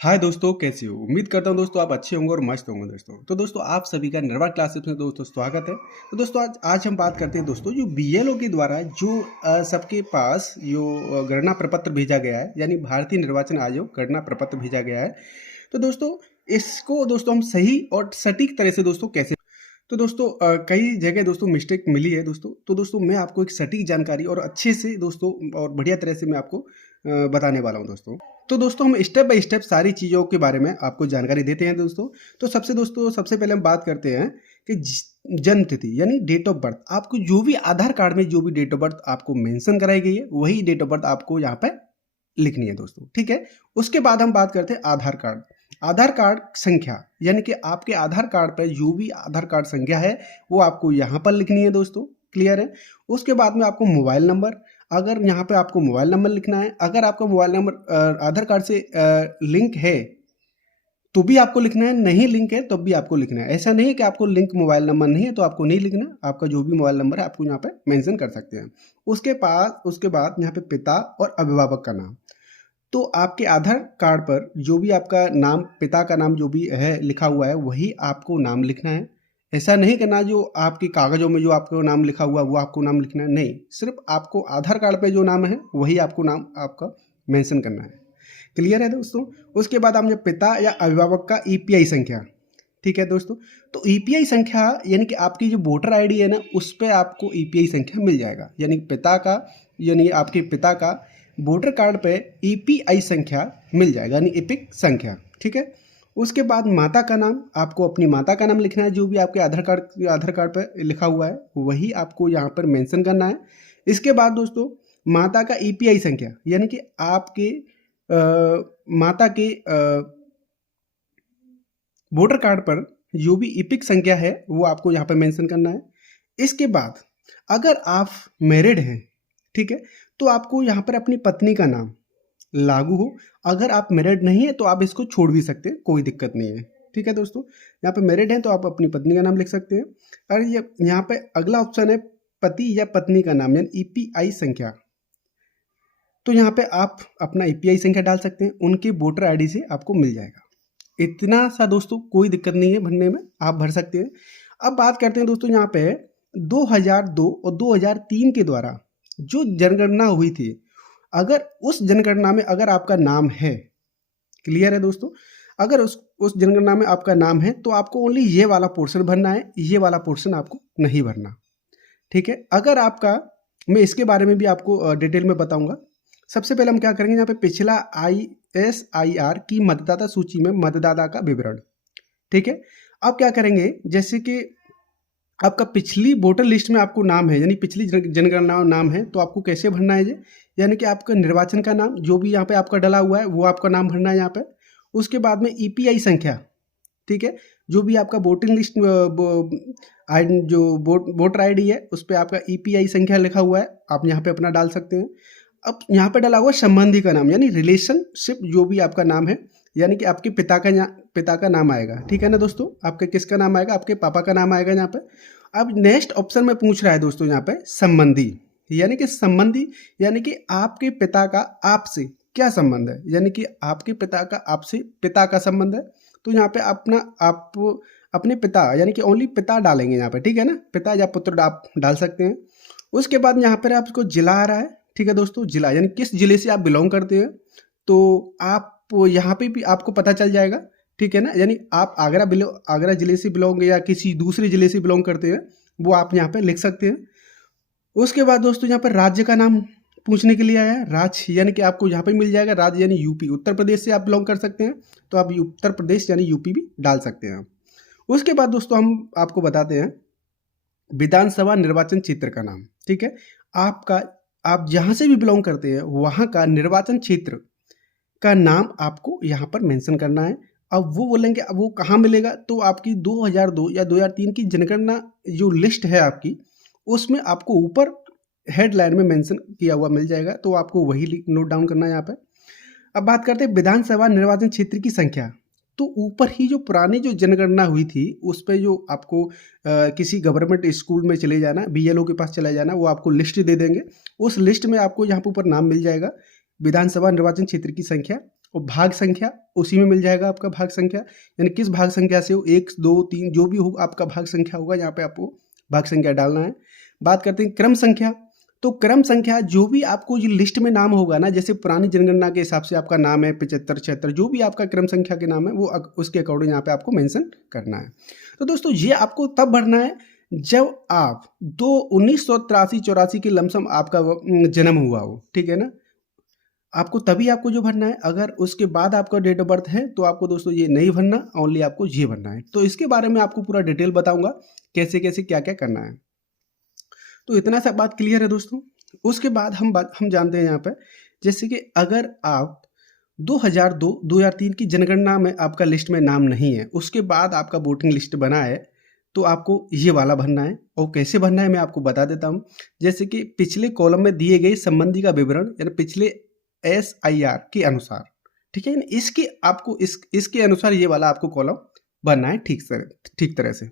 हाय दोस्तों, कैसे हो? उम्मीद करता हूँ दोस्तों आप अच्छे होंगे और मस्त होंगे दोस्तों। तो दोस्तों आप सभी का निर्वाण क्लासेस में दोस्तों स्वागत है। तो दोस्तों आज हम बात करते हैं दोस्तों जो बीएलओ के द्वारा जो सबके पास जो गणना प्रपत्र भेजा गया है, यानी भारतीय निर्वाचन आयोग गणना प्रपत्र भेजा गया है। तो दोस्तों इसको दोस्तों हम सही और सटीक तरह से दोस्तों कैसे, तो दोस्तों कई जगह दोस्तों मिस्टेक मिली है दोस्तों। तो दोस्तों मैं आपको एक सटीक जानकारी और अच्छे से दोस्तों और बढ़िया तरह से मैं आपको बताने वाला हूं दोस्तों। तो दोस्तों हम स्टेप बाय स्टेप सारी चीज़ों के बारे में आपको जानकारी देते हैं दोस्तों। तो सबसे पहले हम बात करते हैं कि जन्म तिथि यानी डेट ऑफ बर्थ। आपको जो भी आधार कार्ड में जो भी डेट ऑफ बर्थ आपको मेंशन कराई गई है वही डेट ऑफ बर्थ आपको यहाँ पे लिखनी है दोस्तों, ठीक है। उसके बाद हम बात करते हैं आधार कार्ड। आधार कार्ड संख्या यानी कि आपके आधार कार्ड पर जो भी आधार कार्ड संख्या है वो आपको यहाँ पर लिखनी है दोस्तों, क्लियर है। उसके बाद में आपको मोबाइल नंबर, अगर यहाँ पे आपको मोबाइल नंबर लिखना है। अगर आपका मोबाइल नंबर आधार कार्ड से लिंक है तो भी आपको लिखना है, नहीं लिंक है तब भी आपको लिखना है। ऐसा नहीं है कि आपको लिंक मोबाइल नंबर नहीं है तो आपको नहीं लिखना, आपका जो भी मोबाइल नंबर है आपको यहाँ पे मेंशन कर सकते हैं। उसके बाद यहाँ पे पिता और अभिभावक का नाम। तो आपके आधार कार्ड पर जो भी आपका नाम, पिता का नाम जो भी है लिखा हुआ है वही आपको नाम लिखना है। ऐसा नहीं करना जो आपके कागजों में जो आपको नाम लिखा हुआ है वो आपको नाम लिखना है, नहीं, सिर्फ आपको आधार कार्ड पे जो नाम है वही आपको नाम आपका मेंशन करना है। क्लियर है दोस्तों। उसके बाद आपने पिता या अभिभावक का ईपीआई संख्या, ठीक है दोस्तों। तो ईपीआई संख्या यानी कि आपकी जो वोटर आईडी है ना उस पर आपको ईपीआई संख्या मिल जाएगा, यानी आपके पिता का वोटर कार्ड पे ईपीआई संख्या मिल जाएगा, यानी इपिक संख्या, ठीक है। उसके बाद माता का नाम, आपको अपनी माता का नाम लिखना है, जो भी आपके आधार कार्ड पे लिखा हुआ है वही आपको यहाँ पर मेंशन करना है। इसके बाद दोस्तों माता का ईपीआई संख्या यानी कि आपके माता के वोटर कार्ड पर जो भी इपिक संख्या है वो आपको यहाँ पर मेंशन करना है। इसके बाद अगर आप मैरिड हैं, ठीक है, तो आपको यहाँ पर अपनी पत्नी का नाम लागू हो। अगर आप मैरिड नहीं है तो आप इसको छोड़ भी सकते हैं, कोई दिक्कत नहीं है, ठीक है दोस्तों। यहाँ पे मैरिड हैं तो आप अपनी पत्नी का नाम लिख सकते हैं। और ये यहाँ पे अगला ऑप्शन है पति या पत्नी का नाम यानी ईपीआई संख्या। तो यहाँ पे आप अपना ईपीआई संख्या डाल सकते हैं, उनके वोटर आईडी से आपको मिल जाएगा। इतना सा दोस्तों, कोई दिक्कत नहीं है भरने में, आप भर सकते हैं। अब बात करते हैं दोस्तों यहाँ पे 2002 और 2003 के द्वारा जो जनगणना हुई थी, अगर उस जनगणना में अगर आपका नाम है, क्लियर है दोस्तों, अगर उस जनगणना में आपका नाम है तो आपको ओनली ये वाला पोर्शन भरना है, ये वाला पोर्शन आपको नहीं भरना, ठीक है। अगर आपका, मैं इसके बारे में भी आपको डिटेल में बताऊंगा। सबसे पहले हम क्या करेंगे, यहाँ पे पिछला ISIR की मतदाता सूची में मतदाता का विवरण, ठीक है। अब क्या करेंगे, जैसे कि आपका पिछली वोटर लिस्ट में आपको नाम है, यानी पिछली जनगणना में नाम है, तो आपको कैसे भरना है ये, यानी कि आपका निर्वाचन का नाम जो भी यहाँ पे आपका डला हुआ है वो आपका नाम भरना है यहाँ पे। उसके बाद में ईपीआई संख्या, ठीक है, जो भी आपका वोटिंग लिस्ट जो वोटर आईडी है उस पर आपका ईपीआई संख्या लिखा हुआ है, आप यहाँ पे अपना डाल सकते हैं। अब यहाँ पे डाला हुआ संबंधी का नाम यानी रिलेशनशिप जो भी आपका नाम है, यानी कि आपके पिता का नाम आएगा, ठीक है ना दोस्तों। आपके किसका नाम आएगा, आपके पापा का नाम आएगा यहाँ पे। अब नेक्स्ट ऑप्शन में पूछ रहा है दोस्तों यहाँ पे संबंधी, यानी कि आपके पिता का आपसे क्या संबंध है, यानी कि आपके पिता का आपसे पिता का संबंध है। तो यहाँ पे आप अपने पिता यानी कि ओनली पिता डालेंगे यहाँ पे, ठीक है ना, पिता या पुत्र आप डाल सकते हैं। उसके बाद यहाँ पर आपको जिला आ रहा है, ठीक है दोस्तों, जिला यानी किस जिले से आप बिलोंग करते हैं, तो आप यहाँ पे भी आपको पता चल जाएगा, ठीक है ना। यानी आप आगरा जिले से बिलोंग या किसी दूसरे जिले से बिलोंग करते हैं वो आप यहाँ पे लिख सकते हैं। उसके बाद दोस्तों यहाँ पर राज्य का नाम पूछने के लिए आया है, राज्य यानी कि आपको यहाँ पे मिल जाएगा राज्य यानी यूपी, उत्तर प्रदेश से आप बिलोंग कर सकते हैं तो आप उत्तर प्रदेश यानी यूपी भी डाल सकते हैं। उसके बाद दोस्तों हम आपको बताते हैं विधानसभा निर्वाचन क्षेत्र का नाम, ठीक है। आप जहाँ से भी बिलोंग करते हैं वहाँ का निर्वाचन क्षेत्र का नाम आपको यहाँ पर मेंशन करना है। अब वो बोलेंगे अब वो कहाँ मिलेगा, तो आपकी 2002 या 2003 की जनगणना जो लिस्ट है आपकी उसमें आपको ऊपर हेडलाइन में मेंशन किया हुआ मिल जाएगा, तो आपको वही नोट डाउन करना है यहाँ पे। अब बात करते हैं विधानसभा निर्वाचन क्षेत्र की संख्या। तो ऊपर ही जो पुरानी जो जनगणना हुई थी उस पर जो आपको किसी गवर्नमेंट स्कूल में चले जाना, बीएलओ के पास चले जाना, वो आपको लिस्ट दे देंगे। उस लिस्ट में आपको यहाँ पर ऊपर नाम मिल जाएगा विधानसभा निर्वाचन क्षेत्र की संख्या और भाग संख्या उसी में मिल जाएगा आपका भाग संख्या, यानी किस भाग संख्या से हो, 1 2 3 जो भी हो आपका भाग संख्या होगा, यहाँ पे आपको भाग संख्या डालना है। बात करते हैं क्रम संख्या। तो क्रम संख्या जो भी आपको जो लिस्ट में नाम होगा ना, जैसे पुरानी जनगणना के हिसाब से आपका नाम है 75 76, जो भी आपका क्रम संख्या के नाम है वो उसके अकॉर्डिंग यहाँ पे आपको मेंशन करना है। तो दोस्तों ये आपको तब भरना है जब आप 1983 84 के लमसम आपका जन्म हुआ हो, ठीक है ना, आपको तभी आपको जो भरना है। अगर उसके बाद आपका डेट ऑफ बर्थ है तो आपको दोस्तों ये नहीं भरना, ओनली आपको ये भरना है। तो इसके बारे में आपको पूरा डिटेल बताऊंगा कैसे कैसे क्या क्या करना है। तो इतना सा बात क्लियर है दोस्तों। उसके बाद हम जानते हैं यहाँ पे, जैसे कि अगर आप 2002 2003 की जनगणना में आपका लिस्ट में नाम नहीं है, उसके बाद आपका वोटिंग लिस्ट बना है, तो आपको ये वाला भरना है। और कैसे भरना है मैं आपको बता देता हूँ। जैसे कि पिछले कॉलम में दिए गए संबंधी का विवरण, यानी पिछले SIR के अनुसार, ठीक है, इसके आपको इसके अनुसार ये वाला आपको कॉलम भरना है ठीक तरह से।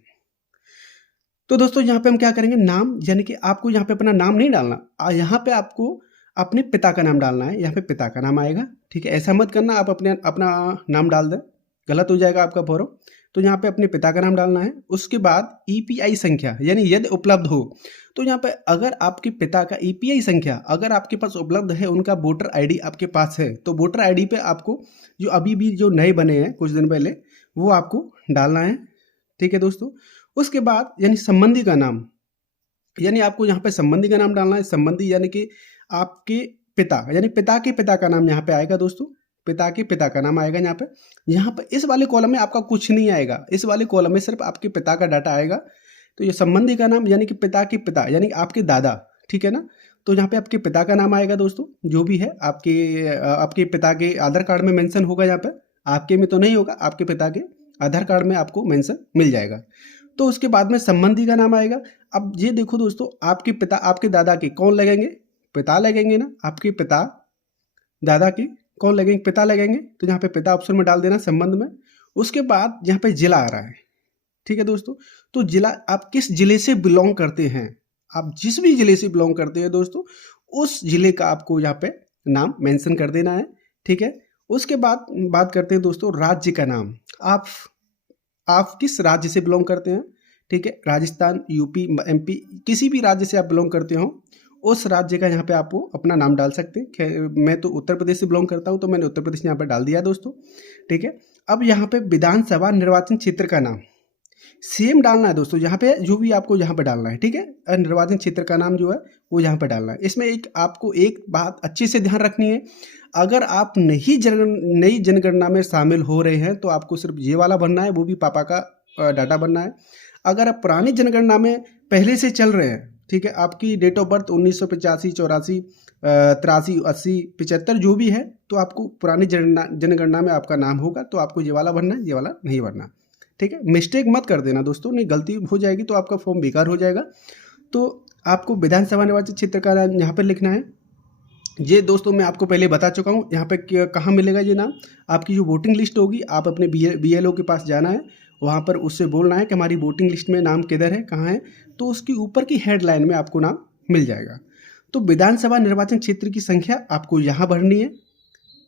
तो दोस्तों यहाँ पे हम क्या करेंगे, नाम, यानी कि आपको यहाँ पे अपना नाम नहीं डालना, यहाँ पे आपको अपने पिता का नाम डालना है। यहाँ पे पिता का नाम आएगा, ठीक है। ऐसा मत करना आप अपना नाम डाल दें, गलत हो जाएगा आपका फॉर्म। तो यहाँ पे अपने पिता का नाम डालना है। उसके बाद EPI संख्या, यानी यदि उपलब्ध हो तो यहाँ पे अगर आपके पिता का EPI संख्या अगर आपके पास उपलब्ध है, उनका वोटर ID आपके पास है, तो वोटर ID पे आपको जो अभी भी जो नए बने हैं कुछ दिन पहले, वो आपको डालना है, ठीक है दोस्तों। उसके बाद यानी संबंधी का नाम, यानी आपको यहाँ पे संबंधी का नाम डालना है। संबंधी यानी कि आपके पिता, यानी पिता के पिता का नाम यहाँ पे आएगा दोस्तों, पिता के पिता का नाम आएगा यहाँ पे। यहाँ पे इस वाले कॉलम में आपका कुछ नहीं आएगा, इस वाले कॉलम में सिर्फ आपके पिता का डाटा आएगा। तो ये संबंधी का नाम यानी कि पिता के पिता, यानी आपके दादा, ठीक है ना। तो यहाँ पे आपके पिता का नाम आएगा दोस्तों, जो भी है आपके पिता के आधार कार्ड में मेंशन होगा। यहाँ पे आपके में तो नहीं होगा, आपके पिता के आधार कार्ड में आपको मेंशन मिल जाएगा। तो उसके बाद में संबंधी का नाम आएगा। अब ये देखो दोस्तों, आपके पिता आपके दादा के कौन लगेंगे, पिता लगेंगे ना, आपके पिता दादा के कौन लगेंगे, पिता लगेंगे। तो यहाँ पे पिता ऑप्शन में डाल देना संबंध में। उसके बाद यहाँ पे जिला आ रहा है, ठीक है दोस्तों। तो जिला, आप किस जिले से बिलोंग करते हैं, आप जिस भी जिले से बिलोंग करते हैं दोस्तों, उस जिले का आपको यहाँ पे नाम मेंशन कर देना है, ठीक है। उसके बाद बात करते हैं दोस्तों राज्य का नाम। आप किस राज्य से बिलोंग करते हैं, ठीक है। राजस्थान, UP, MP, किसी भी राज्य से आप बिलोंग करते हो, उस राज्य का यहाँ पे आपको अपना नाम डाल सकते हैं। मैं तो उत्तर प्रदेश से बिलोंग करता हूँ, तो मैंने उत्तर प्रदेश यहाँ पे डाल दिया दोस्तों, ठीक है। अब यहाँ पे विधानसभा निर्वाचन क्षेत्र का नाम सेम डालना है दोस्तों, यहाँ पे जो भी आपको यहाँ पे डालना है, ठीक है। निर्वाचन क्षेत्र का नाम जो है वो यहाँ पे डालना है। इसमें आपको एक बात अच्छे से ध्यान रखनी है, अगर आप नई जनगणना में शामिल हो रहे हैं तो आपको सिर्फ ये वाला भरना है, वो भी पापा का डाटा भरना है। अगर आप पुरानी जनगणना में पहले से चल रहे हैं, ठीक है, आपकी डेट ऑफ बर्थ 1985 84 83 80 75 जो भी है, तो आपको पुरानी जनगणना में आपका नाम होगा, तो आपको ये वाला भरना है, ये वाला नहीं भरना, ठीक है। मिस्टेक मत कर देना दोस्तों, नहीं गलती हो जाएगी तो आपका फॉर्म बेकार हो जाएगा। तो आपको विधानसभा निर्वाचन क्षेत्र का नाम यहाँ पर लिखना है। ये दोस्तों मैं आपको पहले बता चुका हूँ, यहाँ पे कहाँ मिलेगा ये नाम। आपकी जो वोटिंग लिस्ट होगी, आप अपने BLO के पास जाना है, वहाँ पर उससे बोलना है कि हमारी वोटिंग लिस्ट में नाम किधर है, कहाँ है, तो उसकी ऊपर की हेडलाइन में आपको नाम मिल जाएगा। तो विधानसभा निर्वाचन क्षेत्र की संख्या आपको यहाँ भरनी है,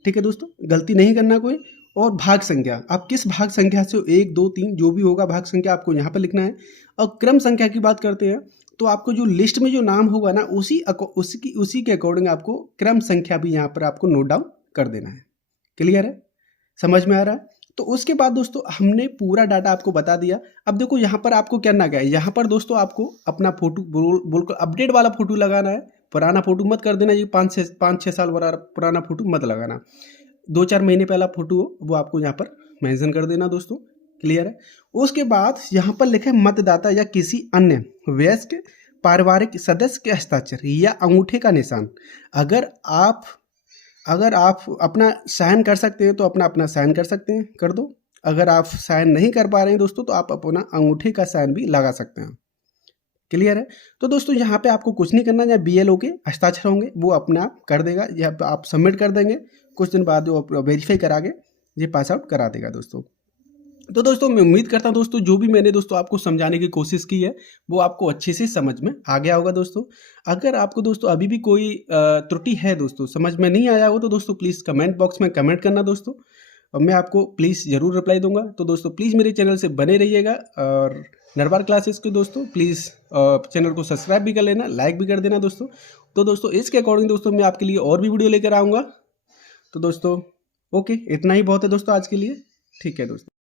ठीक है दोस्तों, गलती नहीं करना कोई। और भाग संख्या, आप किस भाग संख्या से 1 2 3 जो भी होगा भाग संख्या आपको यहाँ पर लिखना है। और क्रम संख्या की बात करते हैं, तो आपको जो लिस्ट में जो नाम होगा ना, उसी के अकॉर्डिंग आपको क्रम संख्या भी यहाँ पर आपको नोट डाउन कर देना है। क्लियर है, समझ में आ रहा है। तो उसके बाद दोस्तों हमने पूरा डाटा आपको बता दिया। अब देखो यहाँ पर आपको करना क्या है, यहाँ पर दोस्तों आपको अपना फोटो बोलकर अपडेट वाला फोटो लगाना है। पुराना फोटो मत कर देना, ये 5-6 साल पुराना फोटो मत लगाना। 2-4 महीने पहला फोटो हो वो आपको यहाँ पर मेंशन कर देना दोस्तों। क्लियर है। उसके बाद यहाँ पर लिखे मतदाता या किसी अन्य वयस्क पारिवारिक सदस्य के हस्ताक्षर या अंगूठे का निशान। अगर आप अपना साइन कर सकते हैं तो अपना साइन कर सकते हैं, कर दो। अगर आप साइन नहीं कर पा रहे हैं दोस्तों, तो आप अपना अंगूठे का साइन भी लगा सकते हैं। क्लियर है। तो दोस्तों यहाँ पे आपको कुछ नहीं करना, जहाँ BLO के हस्ताक्षर होंगे वो अपने आप कर देगा, यहाँ पे आप सबमिट कर देंगे, कुछ दिन बाद वो वेरीफाई करा के ये पास आउट करा देगा दोस्तों। तो दोस्तों मैं उम्मीद करता हूँ दोस्तों जो भी मैंने दोस्तों आपको समझाने की कोशिश की है वो आपको अच्छे से समझ में आ गया होगा दोस्तों। अगर आपको दोस्तों अभी भी कोई त्रुटि है दोस्तों, समझ में नहीं आया हो, तो दोस्तों प्लीज़ कमेंट बॉक्स में कमेंट करना दोस्तों, और मैं आपको प्लीज़ ज़रूर रिप्लाई दूंगा। तो दोस्तों प्लीज़ मेरे चैनल से बने रहिएगा, और नरवार क्लासेस को दोस्तों प्लीज़ चैनल को सब्सक्राइब भी कर लेना, लाइक भी कर देना दोस्तों। तो दोस्तों इसके अकॉर्डिंग दोस्तों मैं आपके लिए और भी वीडियो लेकर आऊँगा। तो दोस्तों ओके, इतना ही बहुत है दोस्तों आज के लिए। ठीक है दोस्तों।